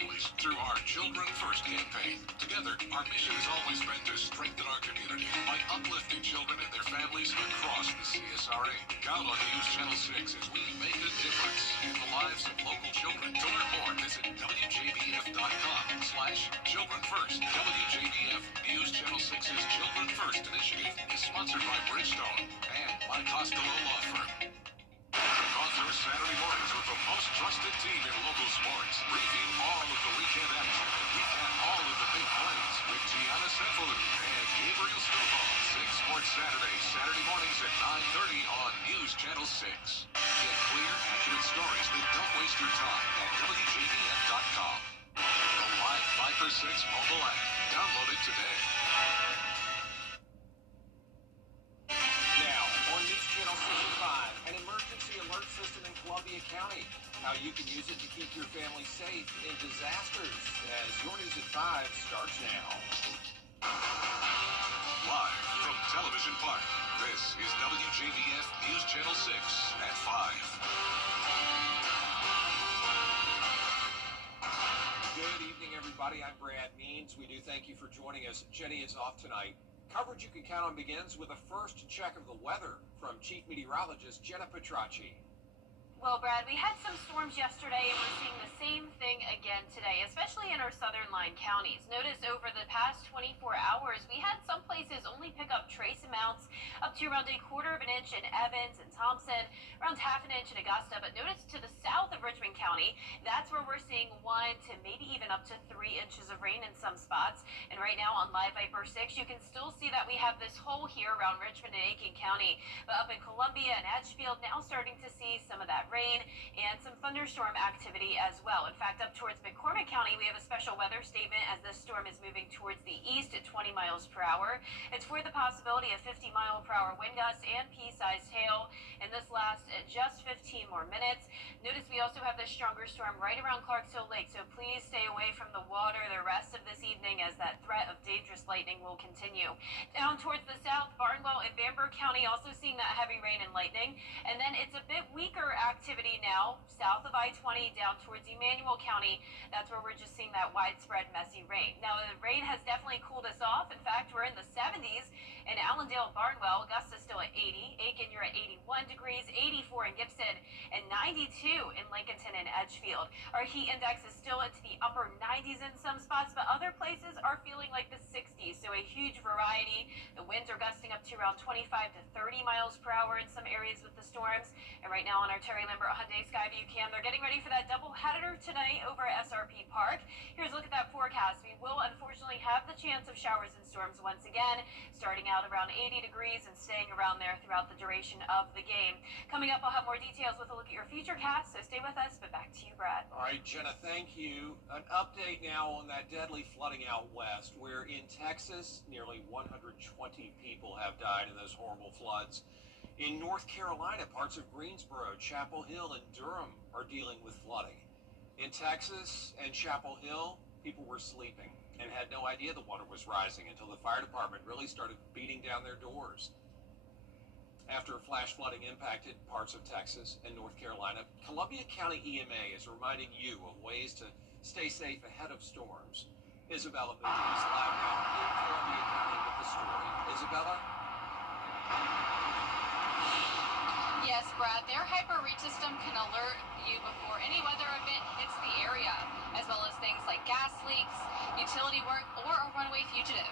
families through our Children First campaign. Together, our mission has always been to strengthen our community by uplifting children and their families across the CSRA. Count on News Channel 6 as we make a difference in the lives of local children. To learn more, visit WJBF.com/Children First. WJBF News Channel 6's Children First initiative is sponsored by Bridgestone and by Costello Law Firm. Concert Saturday mornings with the most trusted team in local sports. Preview all of the weekend action and recap all of the big plays with Gianna Cephalou and Gabriel Stovall. 6 Sports Saturday, Saturday mornings at 9:30 on News Channel 6. Get clear, accurate stories that don't waste your time at WJBF.com. The live 5 for 6 mobile app. Download it today. Now, on News Channel 65, an emergency alert system in Columbia County. How you can use it to keep your family safe in disasters. As your News at 5 starts now. Live from Television Park, this is WJBF News Channel 6 at 5. Good evening, everybody. I'm Brad Means. We do thank you for joining us. Jenny is off tonight. Coverage you can count on begins with a first check of the weather from Chief Meteorologist Jenna Petracci. Well, Brad, we had some storms yesterday, and we're seeing the same thing again today, especially in our southern line counties. Notice over the past 24 hours, we had some places only pick up trace amounts up to around 1/4 of an inch in Evans and Thompson, around 1/2 inch in Augusta. But notice to the south of Richmond County, that's where we're seeing 1 to maybe even up to 3 inches of rain in some spots. And right now on Live Viper 6, you can still see that we have this hole here around Richmond and Aiken County. But up in Columbia and Edgefield, now starting to see some of that rain and some thunderstorm activity as well. In fact, up towards McCormick County, we have a special weather statement as this storm is moving towards the east at 20 miles per hour. It's for the possibility of 50-mile-per-hour wind gusts and pea-sized hail, and this lasts just 15 more minutes. Notice we also have this stronger storm right around Clarksville Lake, so please stay away from the water the rest of this evening as that threat of dangerous lightning will continue. Down towards the south, Barnwell and Bamberg County also seeing that heavy rain and lightning, and then it's a bit weaker activity now south of I-20 down towards Emmanuel County. That's where we're just seeing that widespread messy rain. Now the rain has definitely cooled us off. In fact, we're in the 70s in Allendale, Barnwell. Augusta still at 80. Aiken, you're at 81 degrees, 84 in Gibson, and 92 in Lincolnton and Edgefield. Our heat index is still into the upper 90s in some spots, but other places are feeling like the 60s, so a huge variety. The winds are gusting up to around 25 to 30 miles per hour in some areas with the storms. And right now on our Terry Lambert Hyundai Skyview cam, they're getting ready for that double-header tonight over at SRP Park. Here's a look at that forecast. We will unfortunately have the chance of showers and storms once again, starting out around 80 degrees and staying around there throughout the duration of the game. Coming up, I'll have more details with a look at your future cast, so stay with us, but back to you, Brad. All right, Jenna, thank you. An update now on that deadly flooding out west, where in Texas, nearly 120 people have died in those horrible floods. In North Carolina, parts of Greensboro, Chapel Hill, and Durham are dealing with flooding. In Texas and Chapel Hill, people were sleeping and had no idea the water was rising until the fire department really started beating down their doors. After flash flooding impacted parts of Texas and North Carolina, Columbia County EMA is reminding you of ways to stay safe ahead of storms. Isabella Moody is live now in Columbia County with the story. Isabella? Yes, Brad, their hyper-reach system can alert you before any weather event hits the area, as well as things like gas leaks, utility work, or a runaway fugitive.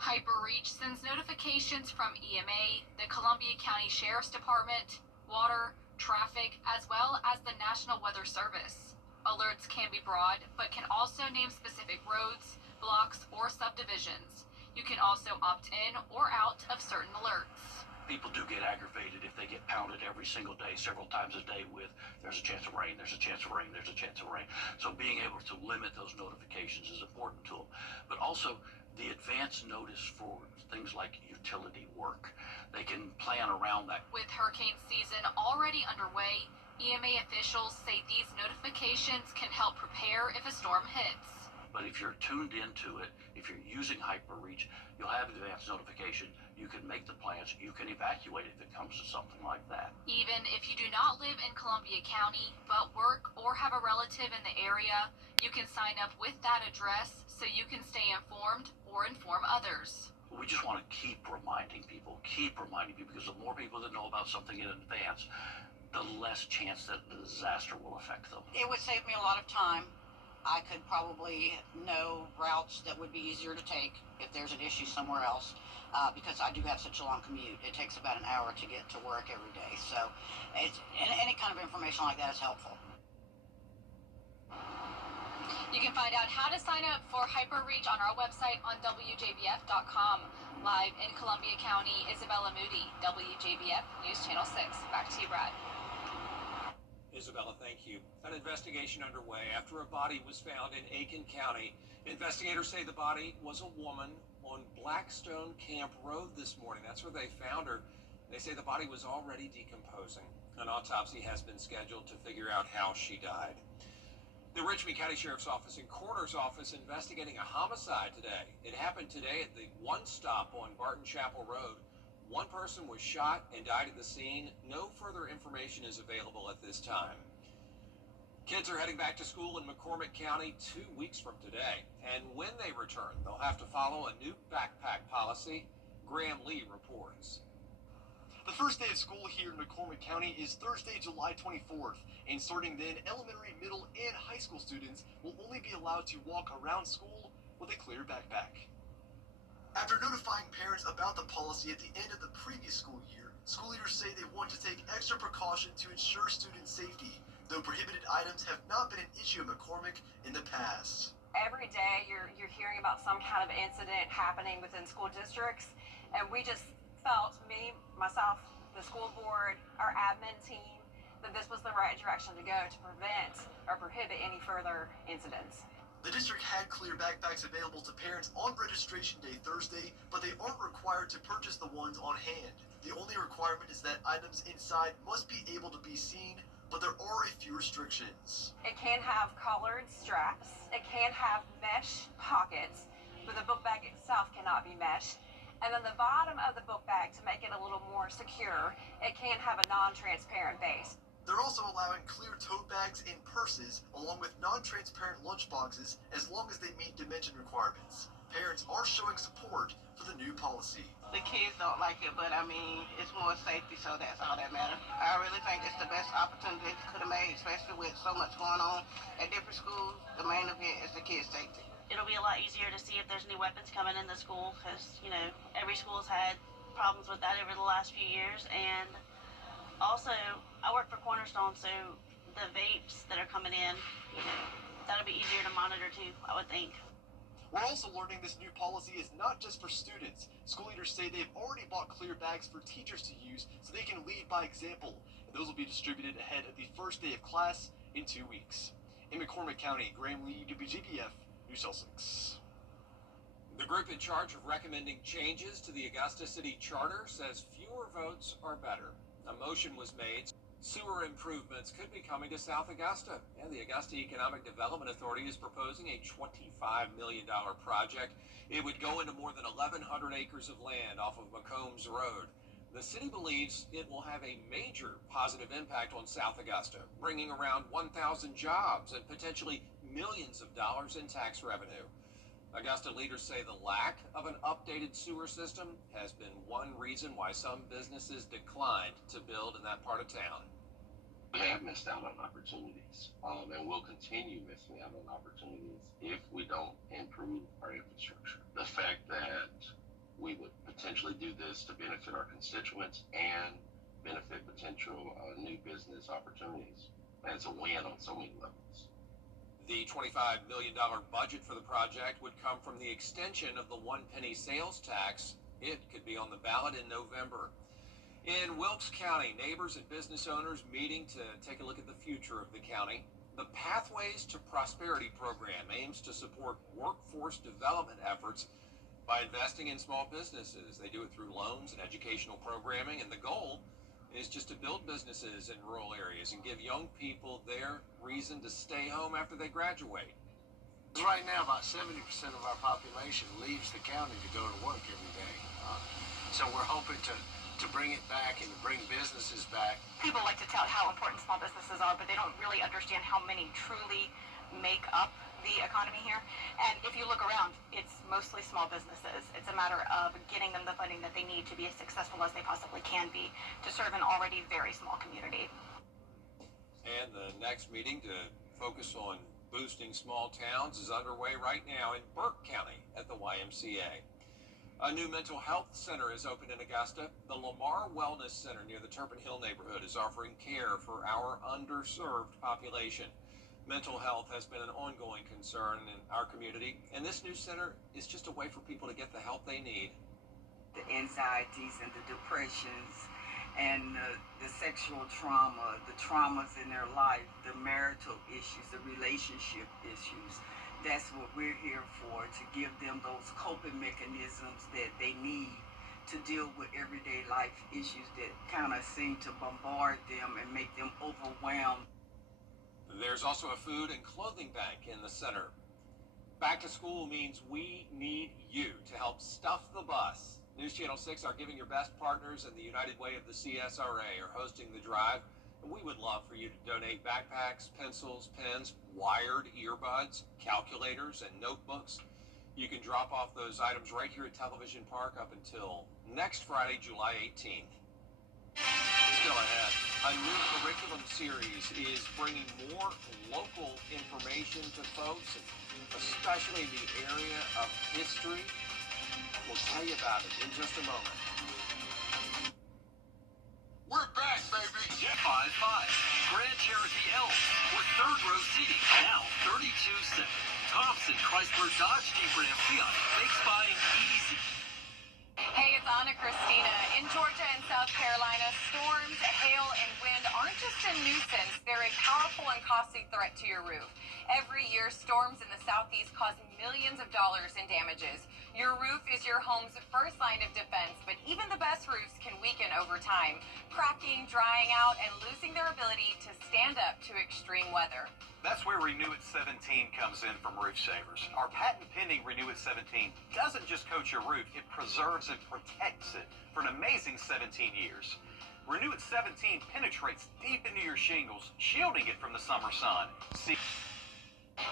HyperReach sends notifications from EMA, the Columbia County Sheriff's Department, water, traffic, as well as the National Weather Service. Alerts can be broad, but can also name specific roads, blocks, or subdivisions. You can also opt in or out of certain alerts. People do get aggravated if they get pounded every single day, several times a day with there's a chance of rain, there's a chance of rain, there's a chance of rain. So being able to limit those notifications is important to them. But also the advance notice for things like utility work. They can plan around that. With hurricane season already underway, EMA officials say these notifications can help prepare if a storm hits. But if you're tuned into it, if you're using HyperReach, you'll have advance notification. you can make the plans, you can evacuate if it comes to something like that. Even if you do not live in Columbia County, but work or have a relative in the area, you can sign up with that address so you can stay informed or inform others. We just want to keep reminding people, because the more people that know about something in advance, the less chance that the disaster will affect them. It would save me a lot of time. I could probably know routes that would be easier to take if there's an issue somewhere else, because I do have such a long commute. It takes about an hour to get to work every day. So any kind of information like that is helpful. You can find out how to sign up for HyperReach on our website on WJBF.com. Live in Columbia County, Isabella Moody, WJBF News Channel 6. Back to you, Brad. Isabella, thank you. An investigation underway after a body was found in Aiken County. Investigators say the body was a woman on Blackstone Camp Road this morning. That's where they found her. They say the body was already decomposing. An autopsy has been scheduled to figure out how she died. The Richmond County Sheriff's Office and Coroner's Office investigating a homicide today. It happened today at the One Stop on Barton Chapel Road. One person was shot and died at the scene. No further information is available at this time. Kids are heading back to school in McCormick County 2 weeks from today. And when they return, they'll have to follow a new backpack policy. Graham Lee reports. The first day of school here in McCormick County is Thursday, July 24th, and starting then, elementary, middle, and high school students will only be allowed to walk around school with a clear backpack. After notifying parents about the policy at the end of the previous school year, school leaders say they want to take extra precaution to ensure student safety, though prohibited items have not been an issue in McCormick in the past. Every day you're hearing about some kind of incident happening within school districts, and we just felt, myself, the school board, our admin team, that this was the right direction to go to prevent or prohibit any further incidents. The district had clear backpacks available to parents on registration day Thursday, but they aren't required to purchase the ones on hand. The only requirement is that items inside must be able to be seen, but there are a few restrictions. It can have collared straps, it can have mesh pockets, but the book bag itself cannot be mesh. And then the bottom of the book bag, to make it a little more secure, it can have a non-transparent base. They're also allowing clear tote bags and purses, along with non-transparent lunch boxes, as long as they meet dimension requirements. Parents are showing support for the new policy. The kids don't like it, but I mean, it's more safety, so that's all that matters. I really think it's the best opportunity they could have made, especially with so much going on at different schools. The main event is the kids' safety. It'll be a lot easier to see if there's new weapons coming in the school, because, you know, every school's had problems with that over the last few years. And also, I work for Cornerstone, so the vapes that are coming in, you know, that'll be easier to monitor too, I would think. We're also learning this new policy is not just for students. School leaders say they've already bought clear bags for teachers to use so they can lead by example. And those will be distributed ahead of the first day of class in 2 weeks. In McCormick County, Graham Lee, WJBF, News Channel 6. The group in charge of recommending changes to the Augusta City Charter says fewer votes are better. A motion was made. Sewer improvements could be coming to South Augusta, and the Augusta Economic Development Authority is proposing a $25 million project. It would go into more than 1,100 acres of land off of McCombs Road. The city believes it will have a major positive impact on South Augusta, bringing around 1,000 jobs and potentially millions of dollars in tax revenue. Augusta leaders say the lack of an updated sewer system has been one reason why some businesses declined to build in that part of town. We have missed out on opportunities, and we'll continue missing out on opportunities if we don't improve our infrastructure. The fact that we would potentially do this to benefit our constituents and benefit potential new business opportunities, it's a win on so many levels. The $25 million budget for the project would come from the extension of the 1 penny sales tax. It could be on the ballot in November. In Wilkes County, neighbors and business owners meeting to take a look at the future of the county. The Pathways to Prosperity program aims to support workforce development efforts by investing in small businesses. They do it through loans and educational programming, and the goal is just to build businesses in rural areas and give young people their reason to stay home after they graduate. Right now, about 70% of our population leaves the county to go to work every day. So we're hoping to bring it back and bring businesses back. People like to tout how important small businesses are, but they don't really understand how many truly make up the economy here. And if you look around, it's mostly small businesses. It's a matter of getting them the funding that they need to be as successful as they possibly can be to serve an already very small community. And the next meeting to focus on boosting small towns is underway right now in Burke County at the YMCA. A new mental health center is open in Augusta. The Lamar Wellness Center near the Turpin Hill neighborhood is offering care for our underserved population. Mental health has been an ongoing concern in our community, and this new center is just a way for people to get the help they need. The anxieties and the depressions and the sexual trauma, the traumas in their life, the marital issues, the relationship issues. That's what we're here for, to give them those coping mechanisms that they need to deal with everyday life issues that kind of seem to bombard them and make them overwhelmed. There's also a food and clothing bank in the center. Back to school means we need you to help stuff the bus. News Channel 6, our Giving Your Best partners and the United Way of the CSRA are hosting the drive. And we would love for you to donate backpacks, pencils, pens, wired earbuds, calculators, and notebooks. You can drop off those items right here at Television Park up until next Friday, July 18th. Still ahead, a new curriculum series is bringing more local information to folks, especially in the area of history. We'll tell you about it in just a moment. We're back, baby. Jet 5-5. Grand Cherokee Elms for third row seating. Now 32 cents. Thompson Chrysler Dodge Jeep Ram Fiat makes buying easy. Hey, it's Anna Christina. In Georgia and South Carolina, storms, hail, and wind aren't just a nuisance. They're a powerful and costly threat to your roof. Every year, storms in the southeast cause millions of dollars in damages. Your roof is your home's first line of defense, but even the best roofs can weaken over time, cracking, drying out, and losing their ability to stand up to extreme weather. That's where Renew It 17 comes in from Roof Savers. Our patent-pending Renew It 17 doesn't just coat your roof, it preserves and protects it for an amazing 17 years. Renew It 17 penetrates deep into your shingles, shielding it from the summer sun.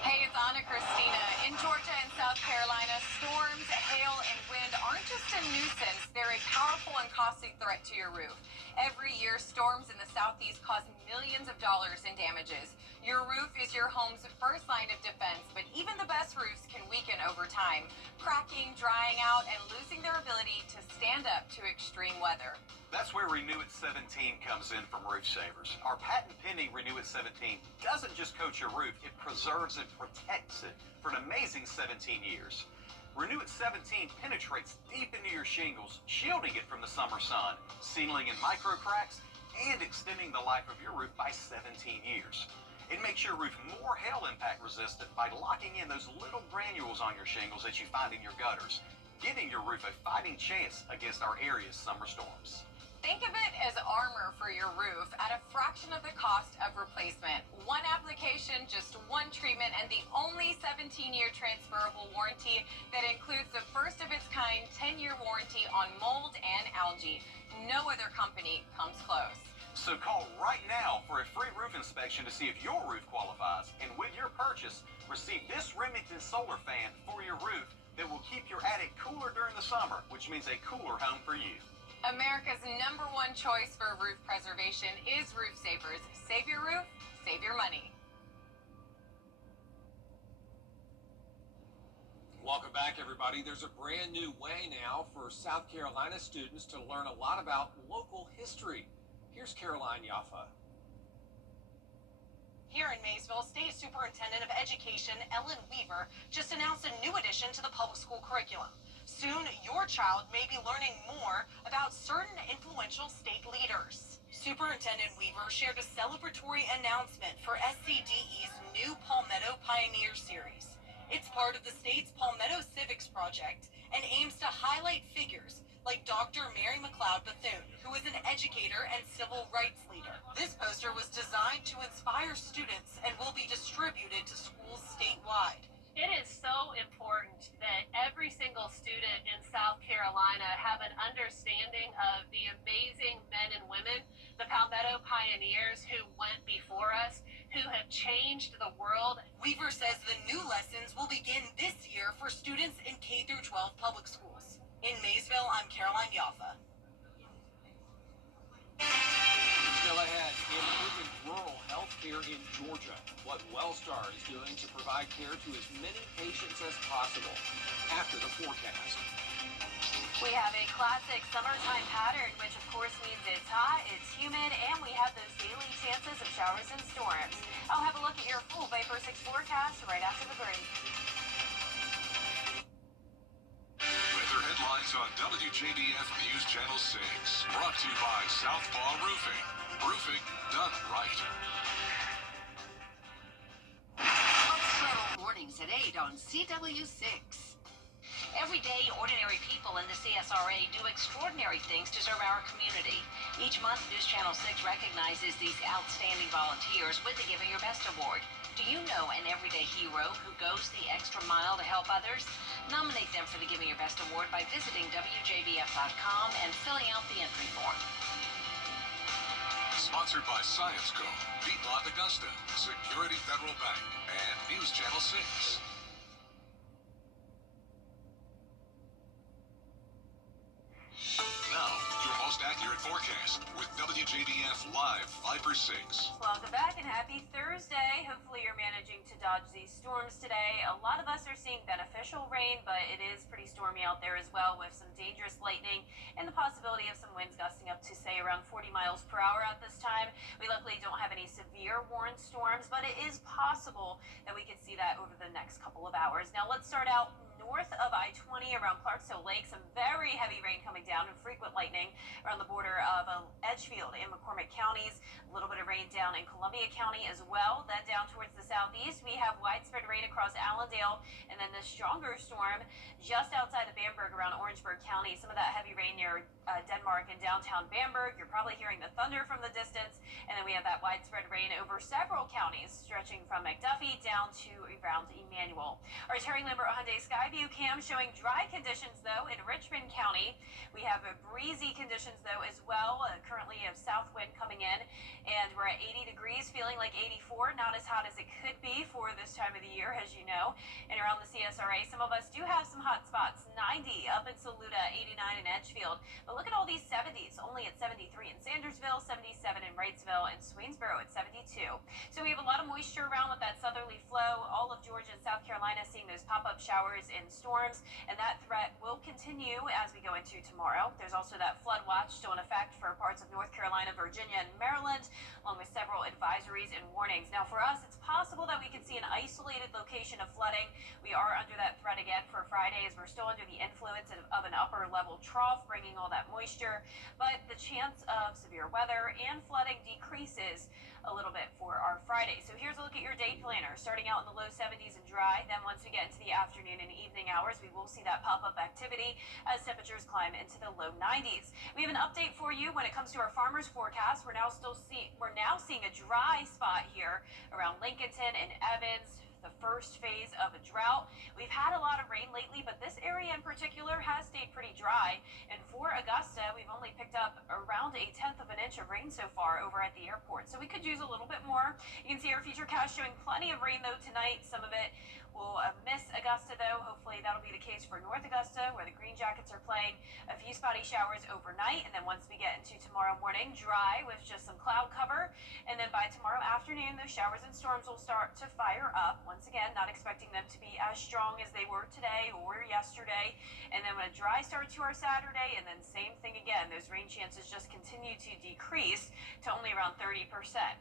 Hey, it's Anna Christina. In Georgia and South Carolina, storms, hail, and wind aren't just a nuisance. They're a powerful and costly threat to your roof. Every year, storms in the southeast cause millions of dollars in damages. Your roof is your home's first line of defense, but even the best roofs can weaken over time, cracking, drying out, and losing their ability to stand up to extreme weather. That's where Renew It 17 comes in from Roof Savers. Our patent-pending Renew It 17 doesn't just coat your roof, it preserves and protects it for an amazing 17 years. Renew It 17 penetrates deep into your shingles, shielding it from the summer sun, sealing in micro cracks, and extending the life of your roof by 17 years. It makes your roof more hail impact resistant by locking in those little granules on your shingles that you find in your gutters, giving your roof a fighting chance against our area's summer storms. Think of it as armor for your roof at a fraction of the cost of replacement. One application, just one treatment, and the only 17-year transferable warranty that includes the first of its kind 10-year warranty on mold and algae. No other company comes close. So call right now for a free roof inspection to see if your roof qualifies. And with your purchase, receive this Remington solar fan for your roof that will keep your attic cooler during the summer, which means a cooler home for you. America's #1 choice for roof preservation is Roof Savers. Save your roof, save your money. Welcome back, everybody. There's a brand new way now for South Carolina students to learn a lot about local history. Here's Caroline Yaffa. Here in Maysville, State Superintendent of Education Ellen Weaver just announced a new addition to the public school curriculum. Soon, your child may be learning more about certain influential state leaders. Superintendent Weaver shared a celebratory announcement for SCDE's new Palmetto Pioneer Series. It's part of the state's Palmetto Civics Project and aims to highlight figures like Dr. Mary McLeod Bethune, who is an educator and civil rights leader. This poster was designed to inspire students and will be distributed to schools statewide. It is so important that every single student in South Carolina Carolina have an understanding of the amazing men and women, the Palmetto pioneers who went before us, who have changed the world. Weaver says the new lessons will begin this year for students in K through 12 public schools. In Maysville, I'm Caroline Yaffa. Still ahead, improving rural health care in Georgia. What Wellstar is doing to provide care to as many patients as possible. After the forecast. We have a classic summertime pattern, which of course means it's hot, it's humid, and we have those daily chances of showers and storms. I'll have a look at your full Viper 6 forecast right after the break. Weather headlines on WJBF News Channel 6. Brought to you by Southpaw Roofing. Roofing done right. Mornings at 8 on CW6. Every day, ordinary people in the CSRA do extraordinary things to serve our community. Each month, News Channel 6 recognizes these outstanding volunteers with the Giving Your Best Award. Do you know an everyday hero who goes the extra mile to help others? Nominate them for the Giving Your Best Award by visiting WJBF.com and filling out the entry form. Sponsored by Science Co., Piedmont Augusta, Security Federal Bank, and News Channel 6. Now, your most accurate forecast with WJBF Live Viper 6. Welcome back and happy Thursday. Hopefully you're managing to dodge these storms today. A lot of us are seeing beneficial rain, but it is pretty stormy out there as well with some dangerous lightning and the possibility of some winds gusting up to say around 40 miles per hour at this time. We luckily don't have any severe warned storms, but it is possible that we could see that over the next couple of hours. Now let's start out north of I-20 around Clarksville Lake. Some very heavy rain coming down and frequent lightning around the border of Edgefield and McCormick counties. A little bit of rain down in Columbia County as well. Then down towards the southeast, we have widespread rain across Allendale, and then the stronger storm just outside of Bamberg around Orangeburg County. Some of that heavy rain near Denmark and downtown Bamberg. You're probably hearing the thunder from the distance. And then we have that widespread rain over several counties, stretching from McDuffie down to around Emmanuel. Our Terry Lambert Hyundai Skyview cam showing dry conditions, though, in Richmond County. We have breezy conditions, though, as well. Currently, a south wind coming in, and we're at 80 degrees, feeling like 84. Not as hot as it could be for this time of the year, as you know. And around the CSRA, some of us do have some hot spots. 90 up in Saluda, 89 in Edgefield. But look at all these 70s, only at 73 in Sandersville, 77 in Wrightsville, and Swainsboro at 72. So we have a lot of moisture around with that southerly flow. All of Georgia and South Carolina seeing those pop-up showers and storms, and that threat will continue as we go into tomorrow. There's also that flood watch still in effect for parts of North Carolina, Virginia, and Maryland, along with several advisories and warnings. Now for us, it's possible that we could see an isolated location of flooding. We are under that threat again for Friday as we're still under the influence of an upper level trough bringing all that moisture, but the chance of severe weather and flooding decreases a little bit for our Friday. So here's a look at your day planner. Starting out in the low 70s and dry, then once we get into the afternoon and evening hours, we will see that pop-up activity as temperatures climb into the low 90s. We have an update for you when it comes to our farmers forecast. We're now seeing a dry spot here around Lincolnton and Evans. The first phase of a drought. We've had a lot of rain lately, but this area in particular has stayed pretty dry. And for Augusta, we've only picked up around 1/10 of an inch of rain so far over at the airport. So we could use a little bit more. You can see our futurecast showing plenty of rain, though, tonight. Some of it will miss Augusta, though. Hopefully that'll be the case for North Augusta, where the Green Jackets are playing. A few spotty showers overnight, and then once we get into tomorrow morning, dry with just some cloud cover. And then by tomorrow afternoon, those showers and storms will start to fire up. Once again, not expecting them to be as strong as they were today or yesterday. And then a dry start to our Saturday, and then same thing again. Those rain chances just continue to decrease to only around 30%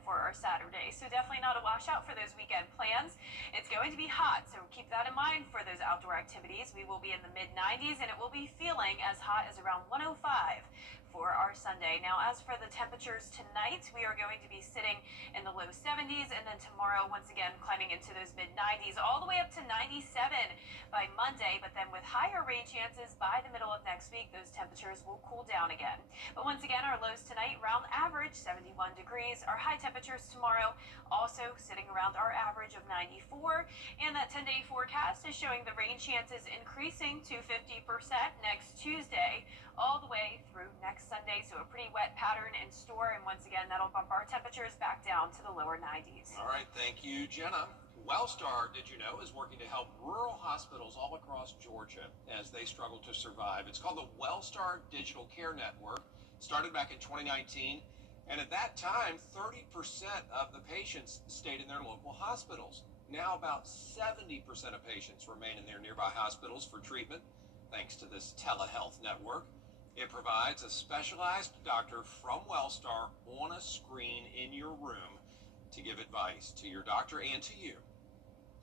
for our Saturday. So definitely not a washout for those weekend plans. It's going to be hot, so keep that in mind for those outdoor activities. We will be in the mid-90s, and it will be feeling as hot as around 105 for our Sunday. Now, as for the temperatures tonight, we are going to be sitting in the low 70s, and then tomorrow, once again, climbing into those mid 90s, all the way up to 97 by Monday. But then with higher rain chances by the middle of next week, those temperatures will cool down again. But once again, our lows tonight round average 71 degrees. Our high temperatures tomorrow also sitting around our average of 94. And that 10-day forecast is showing the rain chances increasing to 50% next Tuesday, all the way through next Sunday. So a pretty wet pattern in store. And once again, that'll bump our temperatures back down to the lower 90s. All right, thank you, Jenna. Wellstar, did you know, is working to help rural hospitals all across Georgia as they struggle to survive. It's called the Wellstar Digital Care Network. Started back in 2019. And at that time, 30% of the patients stayed in their local hospitals. Now about 70% of patients remain in their nearby hospitals for treatment, thanks to this telehealth network. It provides a specialized doctor from Wellstar on a screen in your room to give advice to your doctor and to you.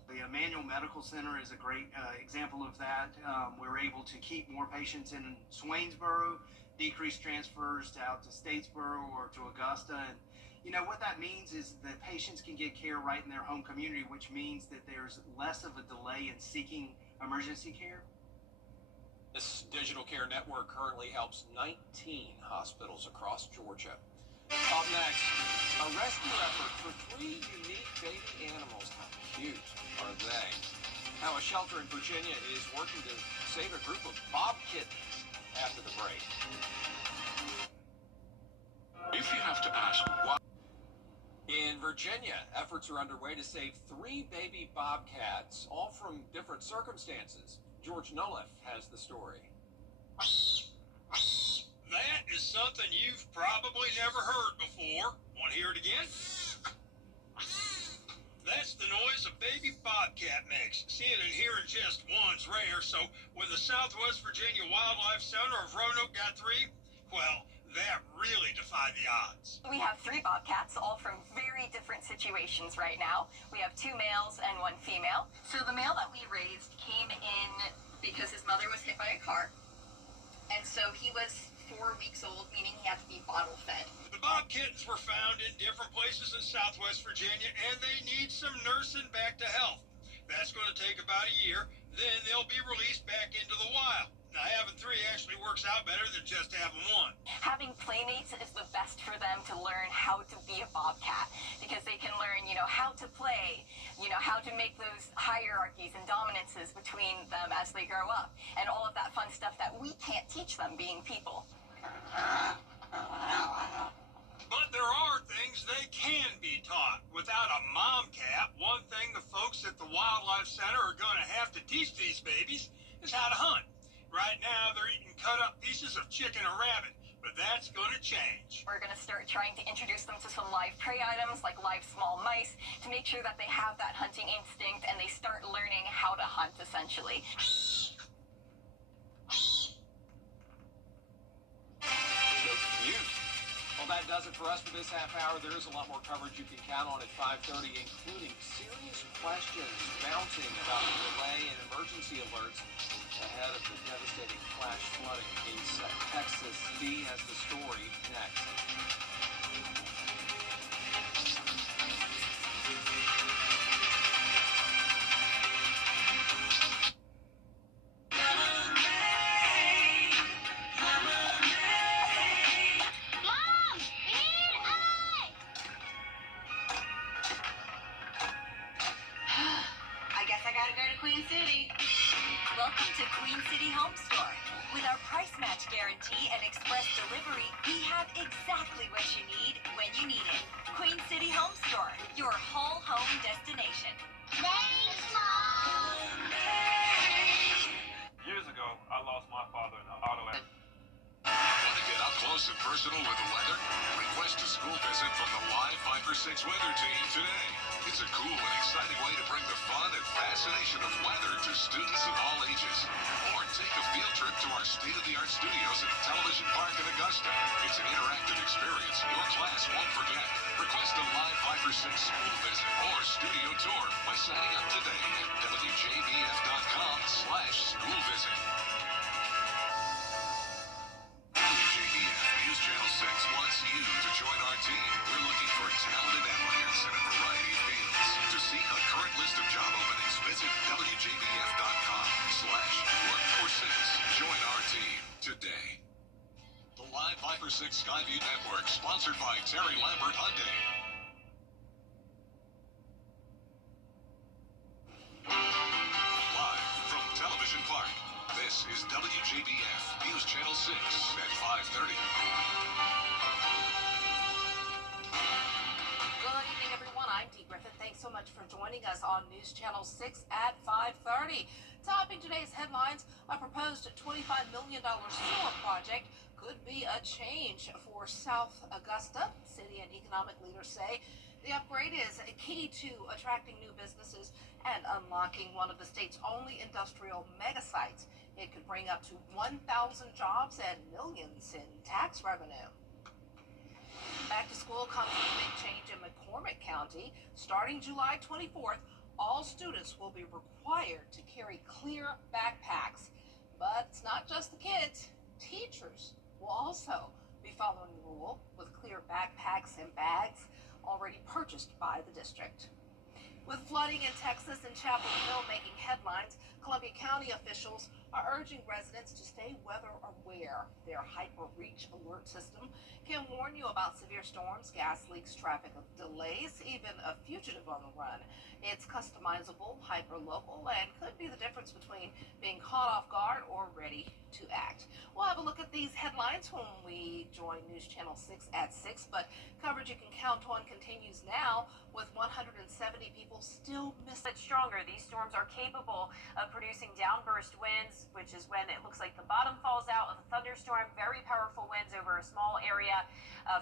The Emmanuel Medical Center is a great example of that. We're able to keep more patients in Swainsboro, decrease transfers out to Statesboro or to Augusta. And you know what that means is that patients can get care right in their home community, which means that there's less of a delay in seeking emergency care. This digital care network currently helps 19 hospitals across Georgia. Up next, a rescue effort for 3 unique baby animals. How cute are they? How a shelter in Virginia is working to save a group of bob kittens after the break. If you have to ask why. In Virginia, efforts are underway to save 3 baby bobcats, all from different circumstances. George Noliff has the story. That is something you've probably never heard before. Want to hear it again? That's the noise a baby bobcat makes. Seeing and hearing just one's rare, so when the Southwest Virginia Wildlife Center of Roanoke got 3, well, that really defied the odds. We have 3 bobcats, all from very different situations right now. We have 2 males and 1 female. So the male that we raised came in because his mother was hit by a car. And so he was 4 weeks old, meaning he had to be bottle fed. The bob kittens were found in different places in Southwest Virginia, and they need some nursing back to health. That's going to take about a year. Then they'll be released back into the wild. Now, having 3 actually works out better than just having 1. Having playmates is the best for them to learn how to be a bobcat, because they can learn, how to play, how to make those hierarchies and dominances between them as they grow up, and all of that fun stuff that we can't teach them being people. But there are things they can be taught. Without a mom cat, one thing the folks at the Wildlife Center are going to have to teach these babies is how to hunt. Right now, they're eating cut-up pieces of chicken or rabbit, but that's going to change. We're going to start trying to introduce them to some live prey items, like live small mice, to make sure that they have that hunting instinct and they start learning how to hunt, essentially. So cute. Well, that does it for us for this half hour. There is a lot more coverage you can count on at 5:30, including serious questions mounting about the delay in emergency alerts ahead of the devastating flash flooding in Texas. Dee has the story next. Welcome to Queen City Home Store. With our price match guarantee and express delivery, we have exactly what you need when you need it. Queen City Home Store, your whole home destination. Thanks, Mom! Years ago, I lost my father in an auto accident. Want to get up close and personal with the weather? Request a school visit from the Live 5-for-6 weather team today. It's a cool and exciting way to bring the fun and fascination of weather to students of all ages. Or take a field trip to our state-of-the-art studios at Television Park in Augusta. It's an interactive experience your class won't forget. Request a Live 5-for-6 school visit or studio tour by signing up today at WJBF.com/school visit. WJBF 6 Skyview Network, sponsored by Terry Lambert Hyundai. Live from Television Park, this is WJBF News Channel 6 at 5:30. Good evening, everyone. I'm Dee Griffin. Thanks so much for joining us on News Channel 6 at 5:30. Topping today's headlines, a proposed $25 million sewer project could be a change for South Augusta. City and economic leaders say the upgrade is key to attracting new businesses and unlocking one of the state's only industrial mega sites. It could bring up to 1,000 jobs and millions in tax revenue. Back to school comes with a big change in McCormick County. Starting July 24th, all students will be required to carry clear backpacks. But it's not just the kids. Teachers will also be following the rule with clear backpacks and bags already purchased by the district. With flooding in Texas and Chapel Hill making headlines, Columbia County officials are urging residents to stay weather aware. Their Hyper Reach alert system can warn you about severe storms, gas leaks, traffic delays, even a fugitive on the run. It's customizable, hyper-local, and could be the difference between being caught off guard or ready to act. We'll have a look at these headlines when we join News Channel 6 at 6, but coverage you can count on continues now with 170 people still missing. Stronger, these storms are capable of producing downburst winds, which is when it looks like the bottom falls out of a thunderstorm. Very powerful winds over a small area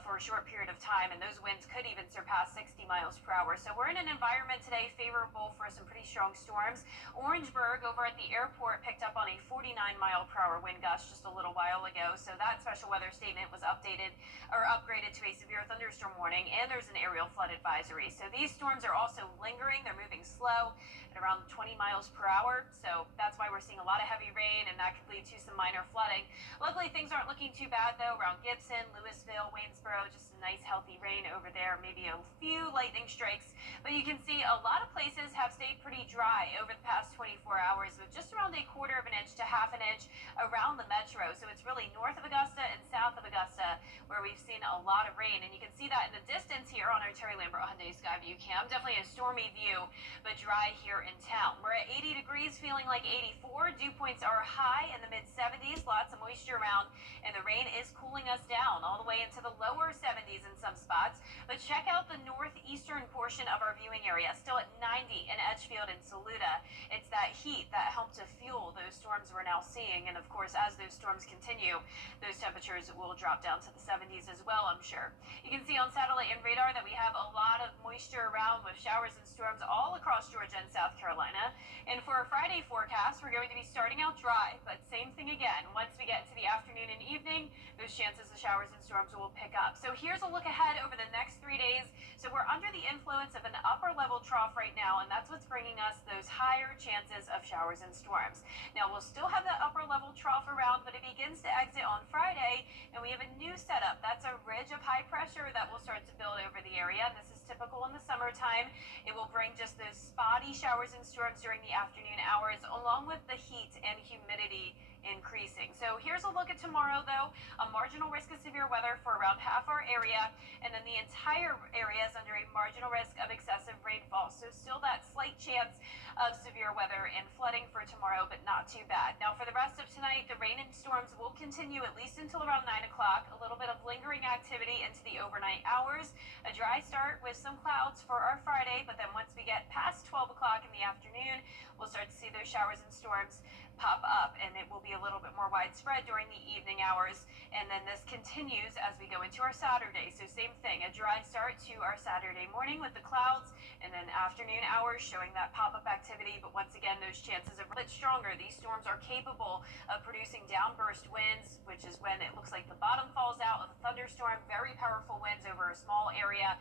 for a short period of time, and those winds could even surpass 60 miles per hour. So we're in an environment today favorable for some pretty strong storms. Orangeburg over at the airport picked up on a 49 mile per hour wind gust just a little while ago, so that special weather statement was updated or upgraded to a severe thunderstorm warning, and there's an aerial flood advisory. So these storms are also lingering. They're moving slow at around 20 miles per hour, so that's why we're seeing a lot of heavy rain, and that could lead to some minor flooding. Luckily, things aren't looking too bad though around Gibson, Louisville, Waynesboro. Just a nice healthy rain over there, maybe a few lightning strikes, but you can see a lot of places have stayed pretty dry over the past 24 hours with just around a quarter of an inch to half an inch around the metro. So it's really north of Augusta and south of Augusta where we've seen a lot of rain, and you can see that in the distance here on our Terry Lambert Hyundai Skyview cam. Definitely a stormy view, but dry here in town. We're at 80 degrees, feeling like 84. Dew points are high in the mid 70s, lots of moisture around, and the rain is cooling us down all the way into the lower 70s in some spots. But check out the northeastern portion of our viewing area, still at 90 in Edgefield and Saluda. It's that heat that helped to fuel those storms we're now seeing, and of course, as those storms continue, those temperatures will drop down to the 70s as well, I'm sure. You can see on satellite and radar that we have a lot of moisture around with showers and storms all across Georgia and South Carolina. And for our Friday forecast, we're going to be starting out dry, but same thing again. Once we get into the afternoon and evening, those chances of showers and storms will pick up. So here's a look ahead over the next 3 days. So we're under the influence of an upper level trough right now, and that's what's bringing us those higher chances of showers and storms. Now we'll still have that upper level trough around, but it begins to exit on Friday, and we have a new setup. That's a ridge of high pressure that will start to build over the area, and this is typical in the summertime. It will bring just those spotty showers and storms during the afternoon hours, along with the heat and humidity increasing. So here's a look at tomorrow though. A marginal risk of severe weather for around half our area, and then the entire area is under a marginal risk of excessive rainfall. So still that slight chance of severe weather and flooding for tomorrow, but not too bad. Now for the rest of tonight, the rain and storms will continue at least until around 9 o'clock. A little bit of lingering activity into the overnight hours. A dry start with some clouds for our Friday, but then once we get past 12 o'clock in the afternoon, we'll start to see those showers and storms pop up, and it will be a little bit more widespread during the evening hours, and then this continues as we go into our Saturday. So same thing, a dry start to our Saturday morning with the clouds, and then afternoon hours showing that pop-up activity, but once again those chances are a bit stronger. These storms are capable of producing downburst winds, which is when it looks like the bottom falls out of a thunderstorm. Very powerful winds over a small area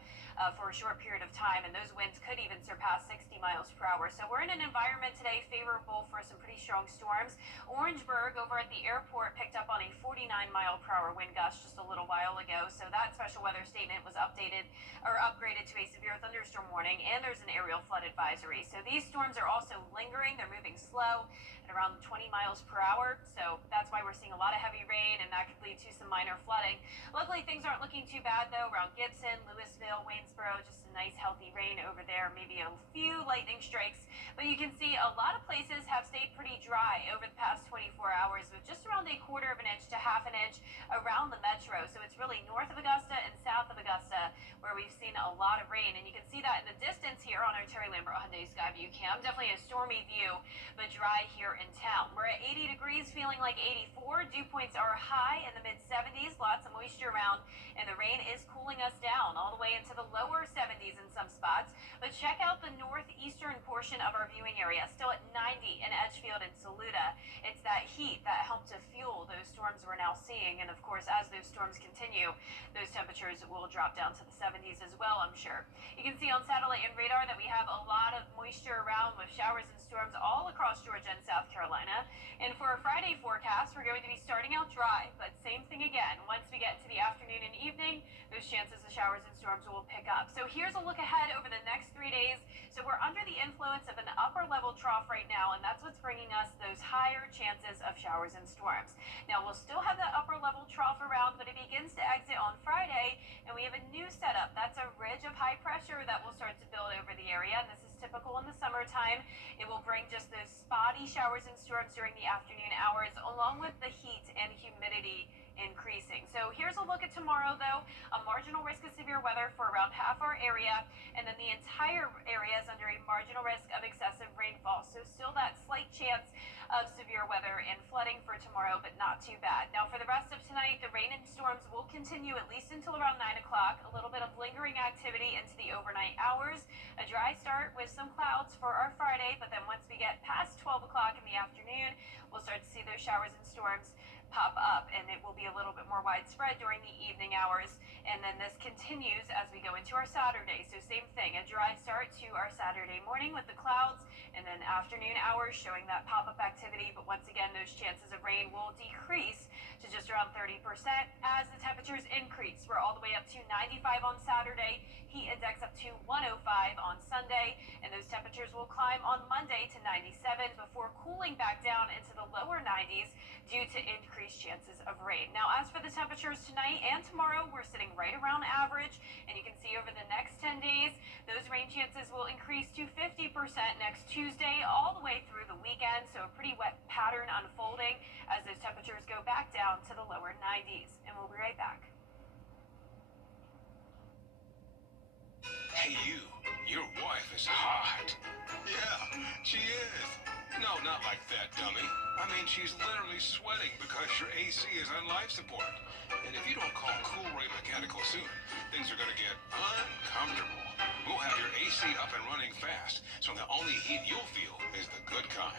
for a short period of time, and those winds could even surpass 60 miles per hour. So we're in an environment today favorable for some pretty strong storms. Orangeburg over at the airport picked up on a 49 mile per hour wind gust just a little while ago, so that special weather statement was updated or upgraded to a severe thunderstorm warning, and there's an aerial flood advisory. So these storms are also lingering. They're moving slow at around 20 miles per hour. So that's why we're seeing a lot of heavy rain, and that could lead to some minor flooding. Luckily, things aren't looking too bad, though, around Gibson, Louisville, Waynesboro. Just a nice, healthy rain over there. Maybe a few lightning strikes. But you can see a lot of places have stayed pretty dry over the past 24 hours, with just around 1/4 of an inch to 1/2 an inch around the metro. So it's really north of Augusta and south of Augusta where we've seen a lot of rain. And you can see that in the distance here on our Terry Lambert Hyundai Skyview cam. Definitely a stormy view, but dry here in town. We're at 80 degrees, feeling like 84. Dew points are high in the mid-70s. Lots of moisture around, and the rain is cooling us down all the way into the lower 70s in some spots. But check out the northeastern portion of our viewing area, still at 90 in Edgefield and Saluda. It's that heat that helped to fuel those storms we're now seeing. And of course, as those storms continue, those temperatures will drop down to the 70s as well, I'm sure. You can see on satellite and radar that we have a lot of moisture around, with showers and storms all across Georgia and South Carolina. And for our Friday forecast, we're going to be starting out dry, but same thing again. Once we get to the afternoon and evening, those chances of showers and storms will pick up. So here's a look ahead over the next 3 days. So we're under the influence of an upper level trough right now, and that's what's bringing us those higher chances of showers and storms. Now, we'll still have that upper level trough around, but it begins to exit on Friday, and we have a new setup. That's a ridge of high pressure that will start to build over the area, and this is typical in the summertime. It will bring just those spotty showers and storms during the afternoon hours, along with the heat and humidity increasing. So here's a look at tomorrow, though. A marginal risk of severe weather for around half our area, and then the entire area is under a marginal risk of excessive rainfall. So still that slight chance of severe weather and flooding for tomorrow, but not too bad. Now, for the rest of tonight, the rain and storms will continue at least until around 9 o'clock. A little bit of lingering activity into the overnight hours. A dry start with some clouds for our Friday, but then once we get past 12 o'clock in the afternoon, we'll start to see those showers and storms pop up, and it will be a little bit more widespread during the evening hours. And then this continues as we go into our Saturday. So same thing, a dry start to our Saturday morning with the clouds, and then afternoon hours showing that pop-up activity. But once again, those chances of rain will decrease to just around 30% as the temperatures increase. We're all the way up to 95 on Saturday, heat index up to 105 on Sunday, and those temperatures will climb on Monday to 97 before cooling back down into the lower 90s due to increased chances of rain. Now, as for the temperatures tonight and tomorrow, we're sitting right around average, and you can see over the next 10 days, those rain chances will increase to 50% next Tuesday all the way through the weekend. So a pretty wet pattern unfolding as those temperatures go back down to the lower 90s. And we'll be right back. Hey, you. Your wife is hot. Yeah, she is. No, not like that, dummy. I mean, she's literally sweating because your AC is on life support. And if you don't call Cool Ray Mechanical soon, things are going to get uncomfortable. We'll have your AC up and running fast, so the only heat you'll feel is the good kind.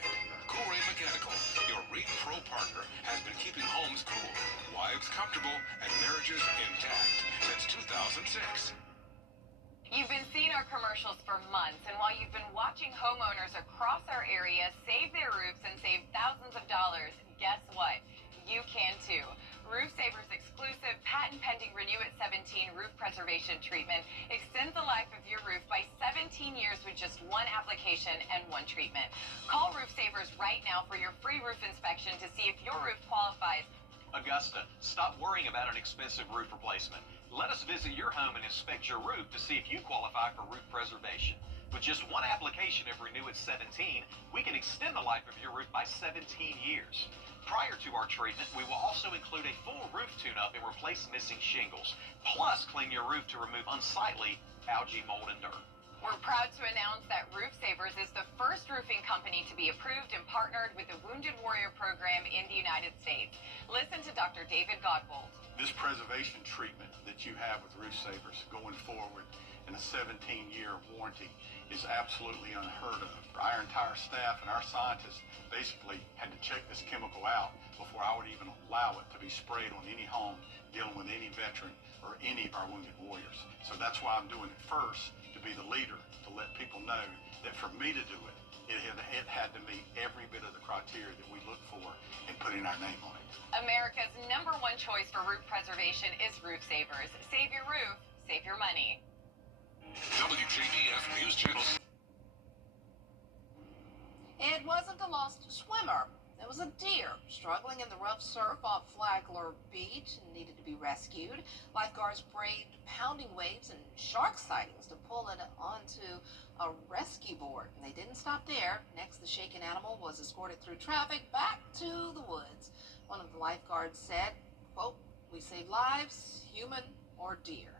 Cool Ray Mechanical, your Ring Pro partner, has been keeping homes cool, wives comfortable, and marriages intact since 2006. You've been seeing our commercials for months, and while you've been watching homeowners across our area save their roofs and save thousands of dollars, guess what? You can too. Roof Saver's exclusive patent-pending Renew at 17 roof preservation treatment extends the life of your roof by 17 years with just one application and one treatment. Call Roof Savers right now for your free roof inspection to see if your roof qualifies. Augusta, stop worrying about an expensive roof replacement. Let us visit your home and inspect your roof to see if you qualify for roof preservation. With just one application of Renew at 17, we can extend the life of your roof by 17 years. Prior to our treatment, we will also include a full roof tune-up and replace missing shingles, plus clean your roof to remove unsightly algae, mold, and dirt. We're proud to announce that Roof Savers is the first roofing company to be approved and partnered with the Wounded Warrior Program in the United States. Listen to Dr. David Godbold. This preservation treatment that you have with Roof Savers going forward in a 17-year warranty is absolutely unheard of. Our entire staff and our scientists basically had to check this chemical out before I would even allow it to be sprayed on any home dealing with any veteran or any of our wounded warriors. So that's why I'm doing it first, to be the leader, to let people know that for me to do it, it had to meet every bit of the criteria that we look for in putting our name on it. America's #1 choice for roof preservation is Roof Savers. Save your roof, save your money. WJBF News Channel. It wasn't a lost swimmer. It was a deer struggling in the rough surf off Flagler Beach and needed to be rescued. Lifeguards braved pounding waves and shark sightings to pull it onto a rescue board. And they didn't stop there. Next, the shaken animal was escorted through traffic back to the woods. One of the lifeguards said, quote, "We save lives, human or deer."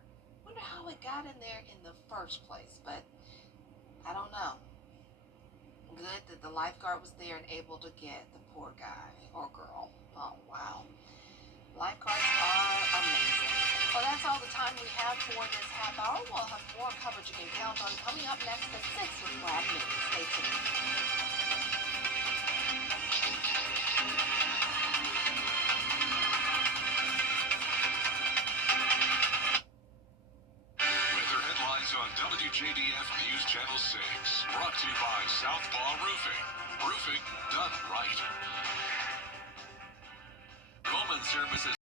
Wonder how it got in there in the first place, but I don't know. Good that the lifeguard was there and able to get the poor guy or girl. Oh, wow. Lifeguards are amazing. Well, that's all the time we have for this half hour. We'll have more coverage you can count on coming up next at 6 with Brad News. Stay tuned. Weather headlines on WJBF News Channel 6. Brought to you by Southpaw Roofing. Roofing done right. Roman Services.